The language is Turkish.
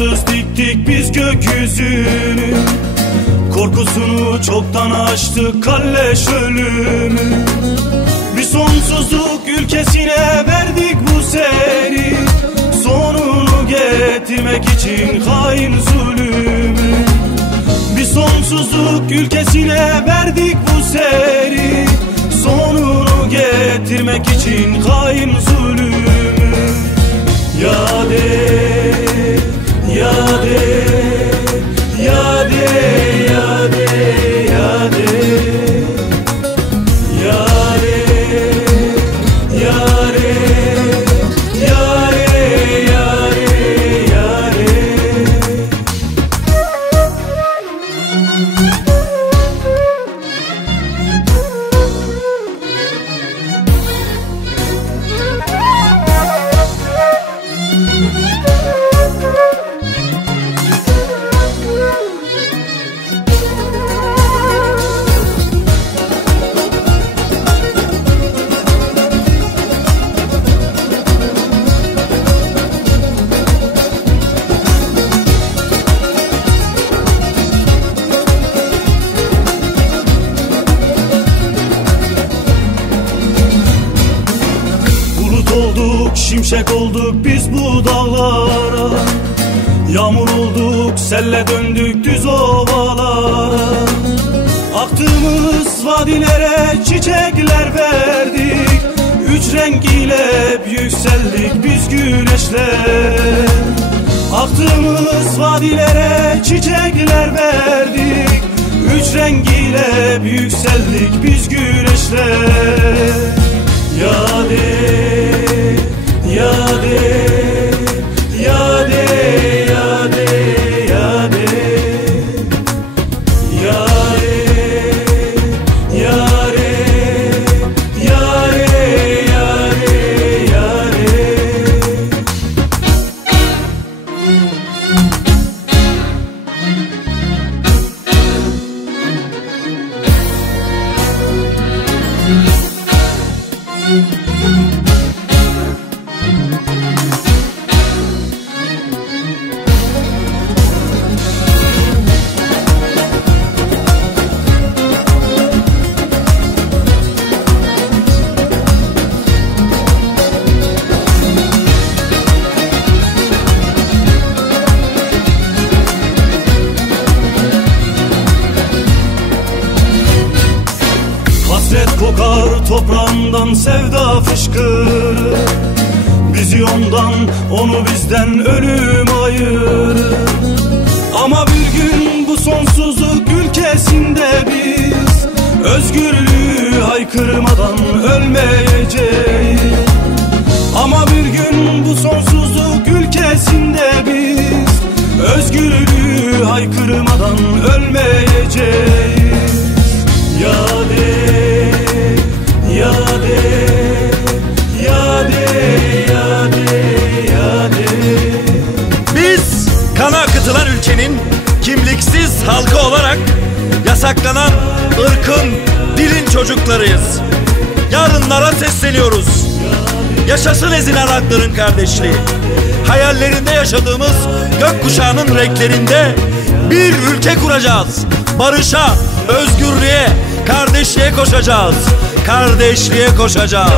yıldız diktik biz gökyüzünü, korkusunu çoktan aştık kalleş ölümü. Bir sonsuzluk ülkesine verdik bu seri, sonunu getirmek için hain zulümü. Bir sonsuzluk ülkesine verdik bu seri, sonunu getirmek için hain zulümü. Yad et, yad et, yad et, yad et, yad et, yad et, yad et, yad et, yad et, yad et. Olduk, şimşek olduk biz bu dağlara, yağmur olduk, selle döndük düz ovalara. Aktığımız vadilere çiçekler verdik, üç renk ile yükseldik biz güneşlere. Aktığımız vadilere çiçekler verdik, üç renk ile yükseldik biz güneşlere. Yad et, yad et, yad et, yad et, yad et, yad et, yad et, yad et, yad et, yad et. Hasret kokar toprağından sevda fışkırır, bizi ondan onu bizden ölüm ayırır. Ama bir gün bu sonsuzluk ülkesinde biz özgürlüğü haykırmadan ölmeyeceğiz. Ama bir gün bu sonsuzluk ülkesinde biz özgürlüğü haykırmadan ölmeyeceğiz. Yad et, yad et, yad et, yad et, yad et. Biz kana akıtılan ülkenin kimliksiz halkı olarak yasaklanan ırkın, dilin çocuklarıyız. Yarınlara sesleniyoruz. Yaşasın ezilen halkların kardeşliği. Hayallerinde yaşadığımız gökkuşağının renklerinde bir ülke kuracağız. Barışa, özgürlüğe, kardeşliğe koşacağız. Kardeşliğe koşacağız.